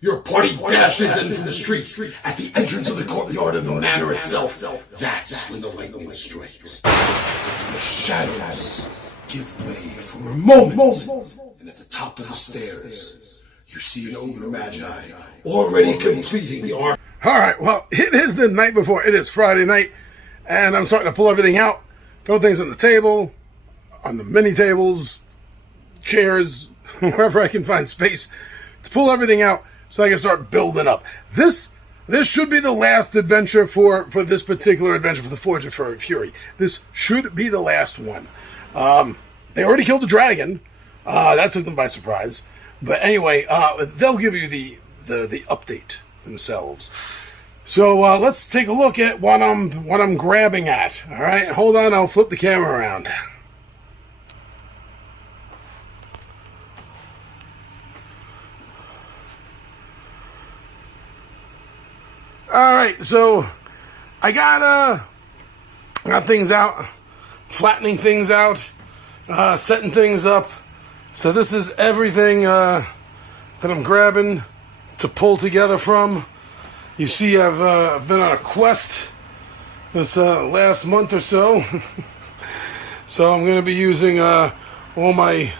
Your party dashes in from the streets at the entrance of the courtyard of the manor itself. That's when the lightning strikes. The shadows give way for a moment, and at the top of the stairs, you see an ogre magi already completing the art. All right, well, it is the night before. It is Friday night, and I'm starting to pull everything out, throw things on the table, on the mini tables, chairs, wherever I can find space to pull everything out so I can start building up. This should be the last adventure for this particular adventure, for the Forge of Fury. This should be the last one. They already killed the dragon. That took them by surprise. But anyway, they'll give you the update themselves. So let's take a look at what I'm grabbing at. All right, hold on. I'll flip the camera around. All right, so I got things out, flattening things out, setting things up. So this is everything that I'm grabbing to pull together from. You see, I've been on a quest this last month or so. So I'm going to be using all my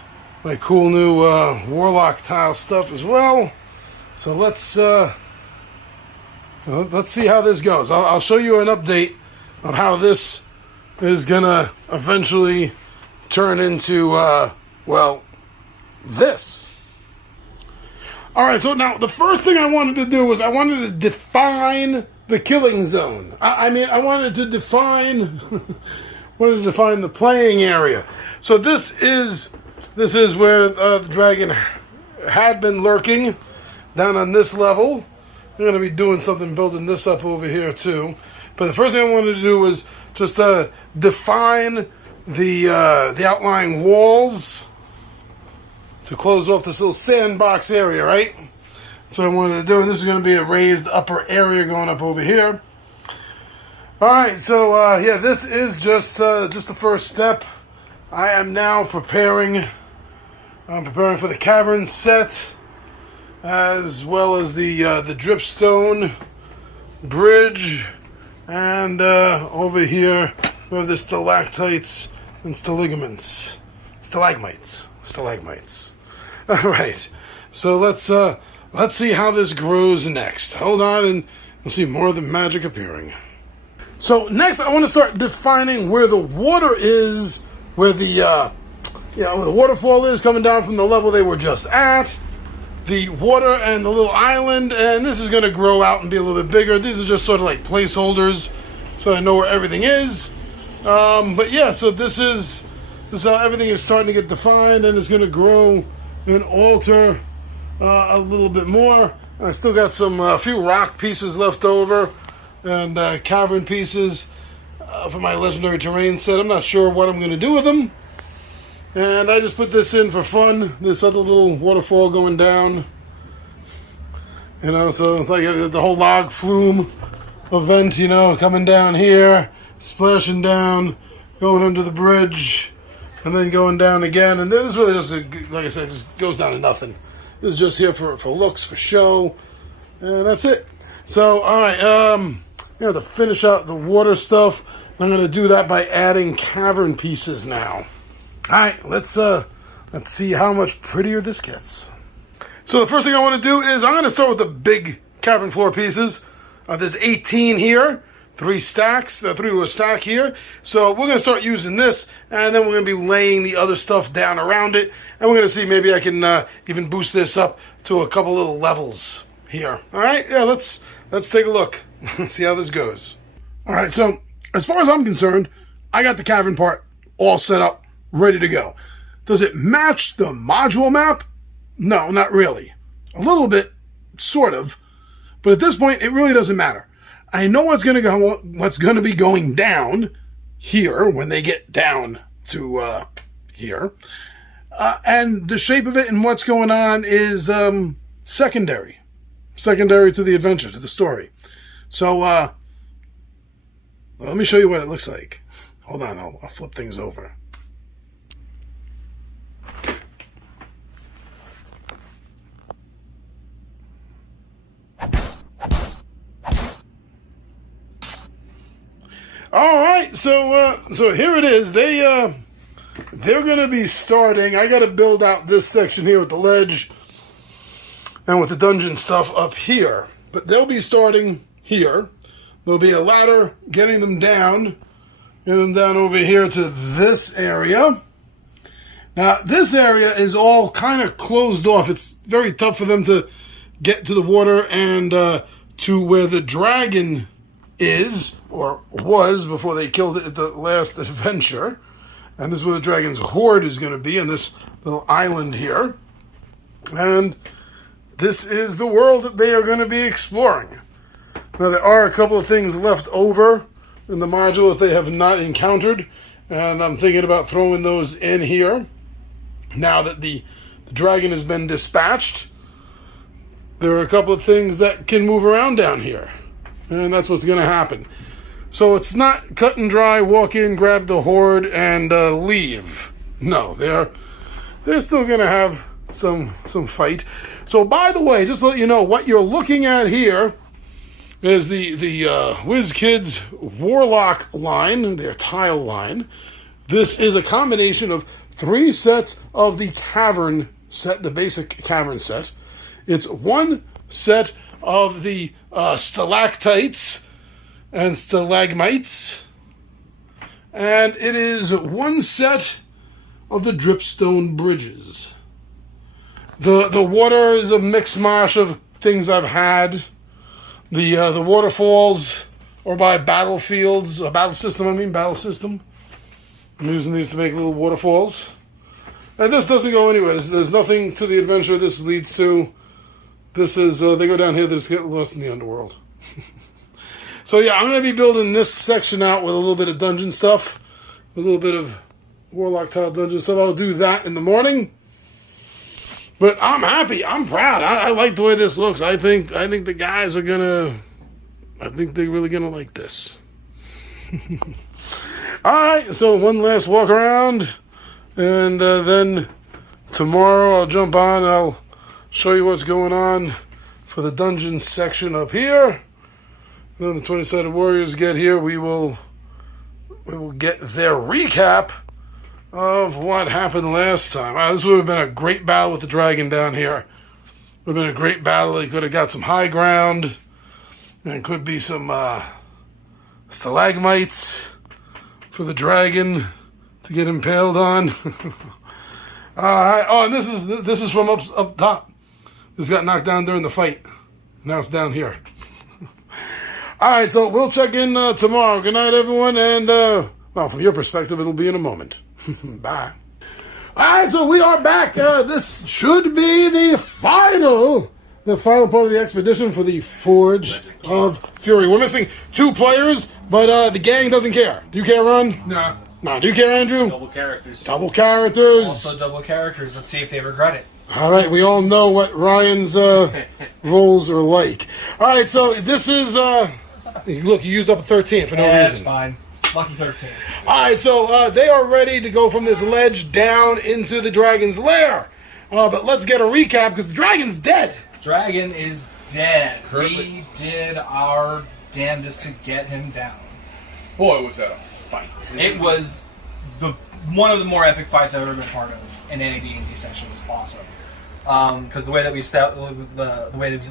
cool new Warlock tile stuff as well. So let's see how this goes. I'll show you an update of how this is going to eventually turn into, well, this. All right, so now the first thing I wanted to do was I wanted to define the killing zone. I wanted to define the playing area. So this is where the dragon had been lurking, down on this level. I'm going to be doing something, building this up over here too. But the first thing I wanted to do was just define the outlying walls to close off this little sandbox area, right? So I wanted to do, and this is going to be a raised upper area going up over here. All right, so yeah, this is just the first step. I am now preparing. I'm preparing for the cavern set, as well as the dripstone bridge, and over here we have the stalactites and stalagmites. All right, so let's see how this grows next. Hold on, and you'll see more of the magic appearing. So next, I want to start defining where the water is, where the where the waterfall is coming down from the level they were just at. The water and the little island, and this is going to grow out and be a little bit bigger. These are just sort of like placeholders, so I know where everything is. But yeah, so this is how everything is starting to get defined, and it's going to grow and alter a little bit more. I still got a few rock pieces left over, and cavern pieces for my legendary terrain set. I'm not sure what I'm going to do with them. And I just put this in for fun, this other little waterfall going down. You know, so it's like the whole log flume event, you know, coming down here, splashing down, going under the bridge, and then going down again. And this is really just, like I said, just goes down to nothing. This is just here for looks, for show, and that's it. So, all right, to finish out the water stuff, I'm going to do that by adding cavern pieces now. All right, let's see how much prettier this gets. So the first thing I want to do is I'm going to start with the big cavern floor pieces. There's 18 here, 3 stacks, 3 to a stack here. So we're going to start using this, and then we're going to be laying the other stuff down around it. And we're going to see maybe I can even boost this up to a couple little levels here. All right, yeah, let's take a look, see how this goes. All right, so as far as I'm concerned, I got the cavern part all set up, ready to go. Does it match the module map? No, not really. A little bit, sort of. But at this point, it really doesn't matter. I know what's going to be going down here when they get down to here. And the shape of it and what's going on is secondary to the adventure, to the story. So let me show you what it looks like. Hold on, I'll flip things over. All right, so here it is. They're going to be starting. I got to build out this section here with the ledge and with the dungeon stuff up here. But they'll be starting here. There'll be a ladder getting them down over here to this area. Now, this area is all kind of closed off. It's very tough for them to get to the water and to where the dragon is, or was, before they killed it at the last adventure. And this is where the dragon's hoard is going to be, on this little island here. And this is the world that they are going to be exploring. Now, there are a couple of things left over in the module that they have not encountered, and I'm thinking about throwing those in here. Now that the dragon has been dispatched, there are a couple of things that can move around down here, and that's what's going to happen. So it's not cut and dry, walk in, grab the hoard, and leave. No, they're still going to have some fight. So, by the way, just to let you know, what you're looking at here is the WizKids Warlock line, their tile line. This is a combination of 3 sets of the cavern set, the basic cavern set. It's 1 set of the stalactites and stalagmites, and it is 1 set of the dripstone bridges. The water is a mixed mash of things I've had. The waterfalls are by battle system. I'm using these to make little waterfalls. And this doesn't go anywhere. There's nothing to the adventure this leads to. This is, they go down here, they just get lost in the underworld. So yeah, I'm going to be building this section out with a little bit of dungeon stuff. A little bit of Warlock tile dungeon stuff. I'll do that in the morning. But I'm happy. I'm proud. I like the way this looks. I think the guys are gonna. I think they're really gonna like this. All right. So one last walk around, and then tomorrow I'll jump on and I'll show you what's going on for the dungeon section up here. And then the 20-sided warriors get here. We will get their recap of what happened last time. This would have been a great battle with the dragon down here. Would have been a great battle. They could have got some high ground. And could be some stalagmites for the dragon to get impaled on. Alright. Oh, and this is from up top. This got knocked down during the fight. Now it's down here. Alright, so we'll check in tomorrow. Good night, everyone. And, well, from your perspective, it'll be in a moment. Bye. Alright, so we are back. This should be the final part of the expedition for the Forge of Fury. We're missing 2 players, but the gang doesn't care. Do you care, Ron? No. No. Do you care, Andrew? Double characters. Double characters. Also double characters. Let's see if they regret it. Alright, we all know what Ryan's roles are like. Alright, so this is... look, you used up a 13 for no reason. That's fine. Lucky 13. Alright, so they are ready to go from this ledge down into the dragon's lair. But let's get a recap, because the dragon's dead. Dragon is dead. We did our damnedest to get him down. Boy, was that a fight. It was one of the more epic fights I've ever been part of in any D&D session. It was awesome. Because the way that we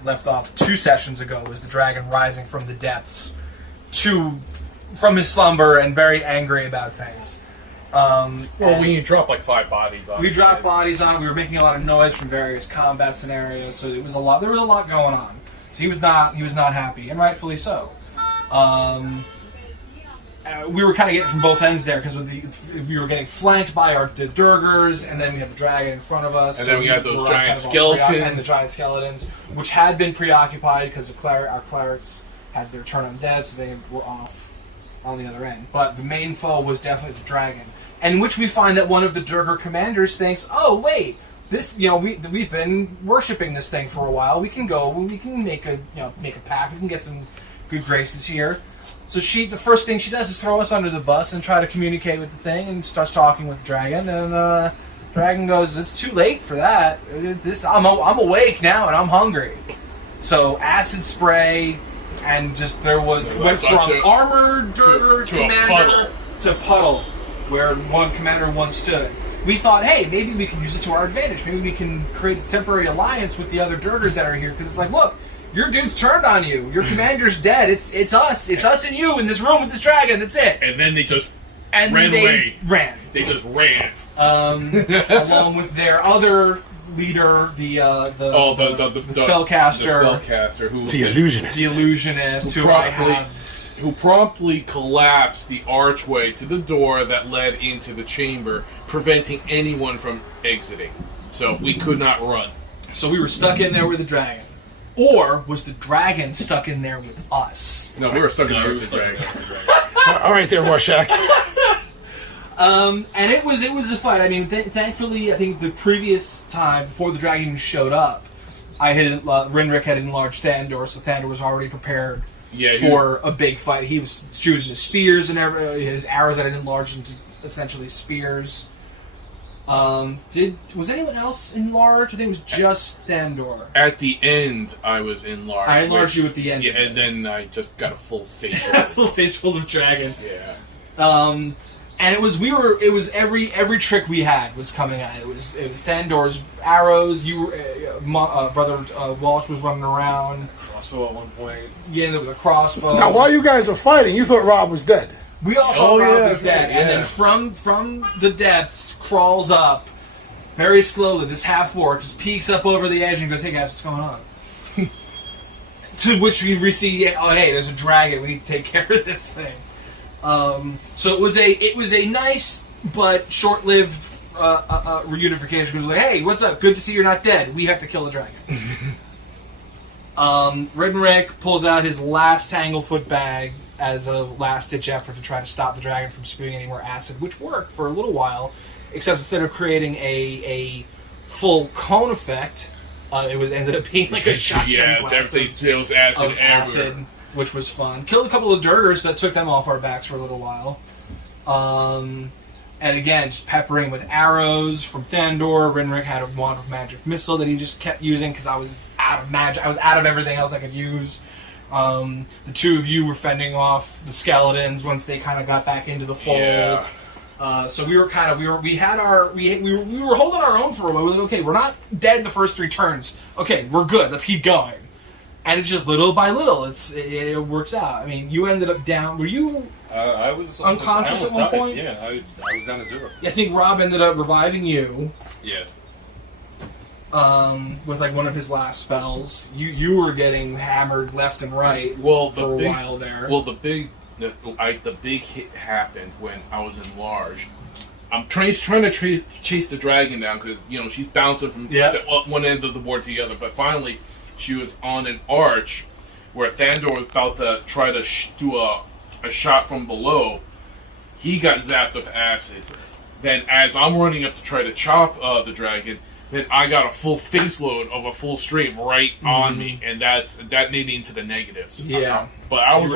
left off 2 sessions ago was the dragon rising from the depths from his slumber and very angry about things. We dropped like 5 bodies on. We dropped bodies on. We were making a lot of noise from various combat scenarios, so it was a lot. There was a lot going on. So he was not happy, and rightfully so. We were kind of getting from both ends there because we were getting flanked by the Durgers, and then we had the dragon in front of us. And then we had those giant skeletons. And the giant skeletons, which had been preoccupied because our clerics had their turn undead, so they were off on the other end. But the main foe was definitely the dragon. In which we find that one of the Durger commanders thinks, "Oh wait, this we've been worshiping this thing for a while. We can go. We can make a pact. We can get some good graces here." So the first thing she does is throw us under the bus and try to communicate with the thing, and starts talking with the dragon. And dragon goes, "It's too late for that. I'm awake now and I'm hungry." So acid spray, and just there was It went went from to- armored to a commander puddle. to puddle, where one commander once stood. We thought, hey, maybe we can use it to our advantage. Maybe we can create a temporary alliance with the other Durgers that are here. Because it's like, look, your dude's turned on you. Your commander's dead. It's us. It's us and you in this room with this dragon. That's it. And then they just And ran they away. ran. They just ran. Along with their other leader, the spellcaster, The spellcaster who was The illusionist. the illusionist, who I have. who promptly collapsed the archway to the door that led into the chamber, preventing anyone from exiting. So we could not run. So we were stuck in there with the dragon. Or was the dragon stuck in there with us? No, we were stuck in there with the dragon. All right, there, Rorschach. And it was a fight. I mean, thankfully, I think the previous time before the dragon showed up, Rinrick had enlarged Thandor, so Thandor was already prepared for a big fight. He was shooting the spears and his arrows that had enlarged into essentially spears. Was anyone else enlarged? I think it was just Thandor. At the end, I was enlarged. I enlarged you at the end. Yeah, and then I just got a full face. Full face full of dragon. Yeah. And it was every trick we had was coming at it. It was Thandor's arrows. Brother Walsh was running around. Crossbow at one point. Yeah, there was a crossbow. Now, while you guys were fighting, you thought Rob was dead. We all thought Rob yeah, was dead, yeah. and then from the depths crawls up very slowly. This half orc just peeks up over the edge and goes, "Hey guys, what's going on?" To which we see, oh hey, there's a dragon. We need to take care of this thing. So it was a nice but short-lived reunification. Because like, hey, what's up? Good to see you're not dead. We have to kill the dragon. Riddenrick pulls out his last Tanglefoot bag as a last-ditch effort to try to stop the dragon from spewing any more acid, which worked for a little while, except instead of creating a full cone effect, it ended up being like a shotgun blast there was acid of everywhere. acid, which was fun. Killed a couple of Durgers that took them off our backs for a little while. And again, just peppering with arrows from Thandor. Rinrick had a wand of magic missile that he just kept using because I was out of magic. I was out of everything else I could use. The two of you were fending off the skeletons once they kind of got back into the fold. Yeah. So we were holding our own for a while. We were like, okay, we're not dead the first 3 turns. Okay, we're good. Let's keep going. And it just little by little, it works out. I mean, you ended up down. Were you? I was unconscious at one point? Yeah, I was down to 0. I think Rob ended up reviving you. Yeah. With like one of his last spells. You were getting hammered left and right. Well, for a while there. Well, the big hit happened when I was enlarged. I'm trying to chase the dragon down because she's bouncing from one end of the board to the other. But finally, she was on an arch where Thandor was about to try to do a shot from below. He got zapped with acid. Then, as I'm running up to try to chop the dragon, then I got a full face load of a full stream right on me, and that made me into the negatives. Yeah, but I was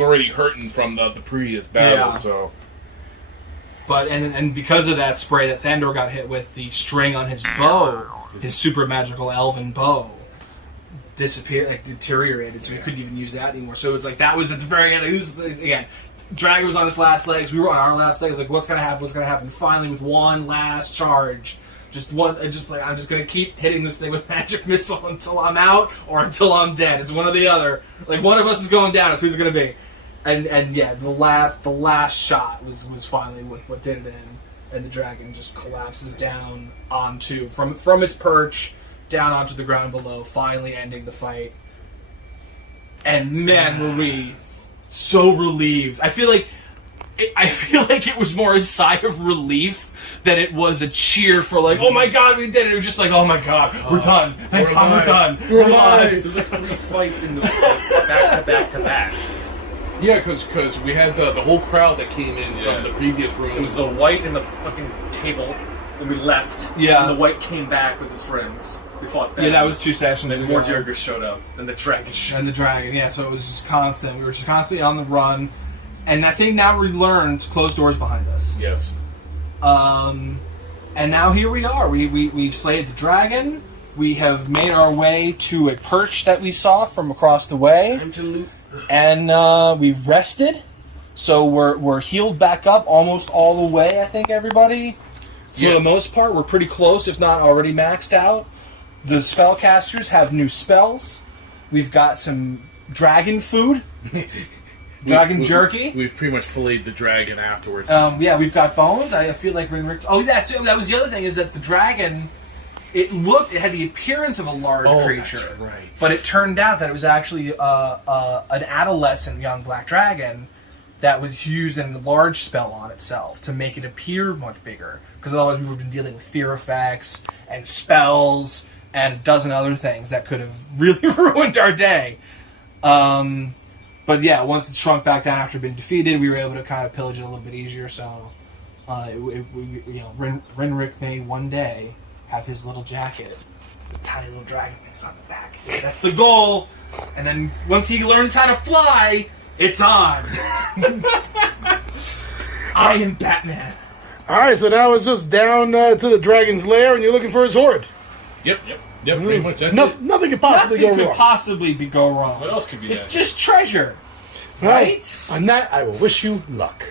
already hurting from the previous battle. Yeah. So, but and because of that spray that Thandor got hit with, the string on his bow, his super magical elven bow, deteriorated, so we couldn't even use that anymore. So it's like that was at the very end. It was again. Dragon was on its last legs. We were on our last legs. Like, what's gonna happen? What's gonna happen? Finally, with one last charge, I'm just gonna keep hitting this thing with magic missile until I'm out or until I'm dead. It's one or the other. Like, one of us is going down. It's who's it gonna be. And yeah, the last shot was finally what did it in, and the dragon just collapses down onto from its perch down onto the ground below, finally ending the fight. And man, were we so relieved. I feel like it was more a sigh of relief than it was a cheer for like, oh my god, we did it. It was just like, oh my god, we're done. Thank God we're done. We're alive. There's like 3 fights in the back to back. yeah, because we had the whole crowd that came in from the previous room. It was the white and the fucking table, and we left. Yeah. And the white came back with his friends. We fought back. Yeah, that was 2 sessions And then ago. more Jergers showed up, and the dragon showed up. And the dragon, yeah, so it was just constant. We were just constantly on the run. And I think now we learned to close doors behind us. Yes. And now here we are. We've slayed the dragon. We have made our way to a perch that we saw from across the way. Time to loot. And we've rested. So we're healed back up almost all the way, I think, everybody. For the most part, we're pretty close, if not already maxed out. The spellcasters have new spells. We've got some dragon food. Dragon jerky. We've pretty much filleted the dragon afterwards. Yeah, we've got bones. I feel like Rick. Oh, that was the other thing, is that the dragon, it had the appearance of a large creature. That's right. But it turned out that it was actually an adolescent young black dragon that was used in a large spell on itself to make it appear much bigger. Because otherwise we would have been dealing with fear effects and spells and a dozen other things that could have really ruined our day. But yeah, once it shrunk back down after being defeated, we were able to kind of pillage it a little bit easier. So, Renrick may one day have his little jacket with tiny little dragon wings on the back. That's the goal. And then once he learns how to fly, it's on. I am Batman. All right, so now it's just down to the dragon's lair, and you're looking for his hoard. Yep, pretty much. That's it. Nothing could possibly Nothing go could wrong. possibly go wrong. What else could be It's that? just treasure, right? On that, I will wish you luck.